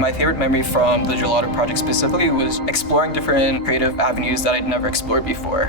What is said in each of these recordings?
My favorite memory from the Gelato project specifically was exploring different creative avenues that I'd never explored before.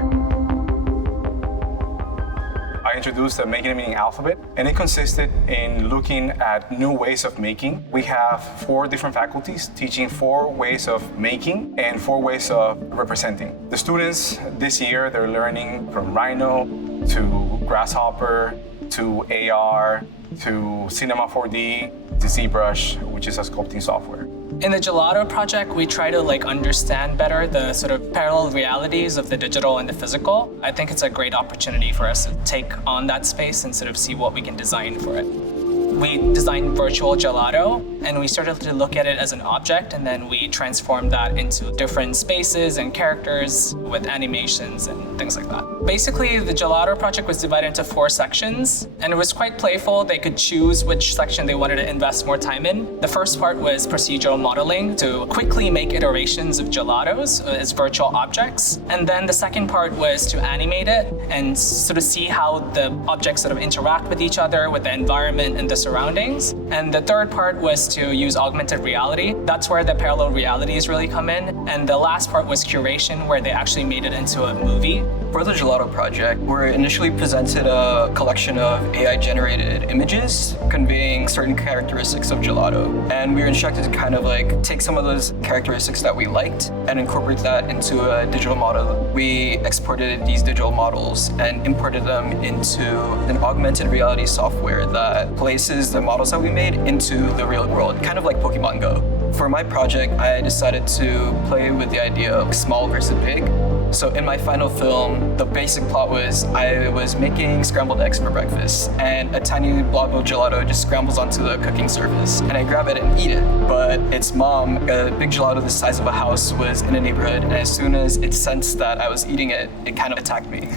I introduced the Making and Meaning alphabet, and it consisted in looking at new ways of making. We have 4 different faculties teaching 4 ways of making and 4 ways of representing. The students this year, they're learning from Rhino to Grasshopper to AR to Cinema 4D to ZBrush, which is a sculpting software. In the Gelato project, we try to understand better the sort of parallel realities of the digital and the physical. I think it's a great opportunity for us to take on that space and sort of see what we can design for it. We designed virtual Gelato, and we started to look at it as an object, and then we transformed that into different spaces and characters with animations and things like that. Basically, the Gelato project was divided into 4 sections, and it was quite playful. They could choose which section they wanted to invest more time in. The first part was procedural modeling to quickly make iterations of gelatos as virtual objects. And then the second part was to animate it and sort of see how the objects sort of interact with each other, with the environment and the surroundings. And the third part was to use augmented reality. That's where the parallel realities really come in. And the last part was curation, where they actually made it into a movie. For the Gelato project, we initially presented a collection of AI-generated images conveying certain characteristics of Gelato. And we were instructed to kind of take some of those characteristics that we liked and incorporate that into a digital model. We exported these digital models and imported them into an augmented reality software that places the models that we made into the real world, kind of like Pokemon Go. For my project, I decided to play with the idea of small versus big. So in my final film, the basic plot was I was making scrambled eggs for breakfast, and a tiny blob of gelato just scrambles onto the cooking surface, and I grab it and eat it. But its mom, a big gelato the size of a house, was in a neighborhood, and as soon as it sensed that I was eating it, it kind of attacked me.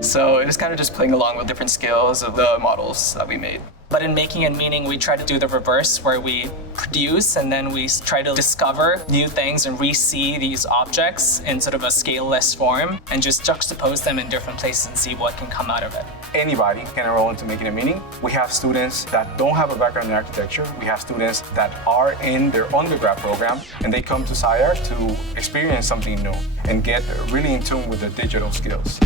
So it was kind of just playing along with different scales of the models that we made. But in Making and Meaning, we try to do the reverse, where we produce and then we try to discover new things and re-see these objects in sort of a scaleless form and just juxtapose them in different places and see what can come out of it. Anybody can enroll into Making and Meaning. We have students that don't have a background in architecture. We have students that are in their undergrad program, and they come to SCI-Arc to experience something new and get really in tune with the digital skills.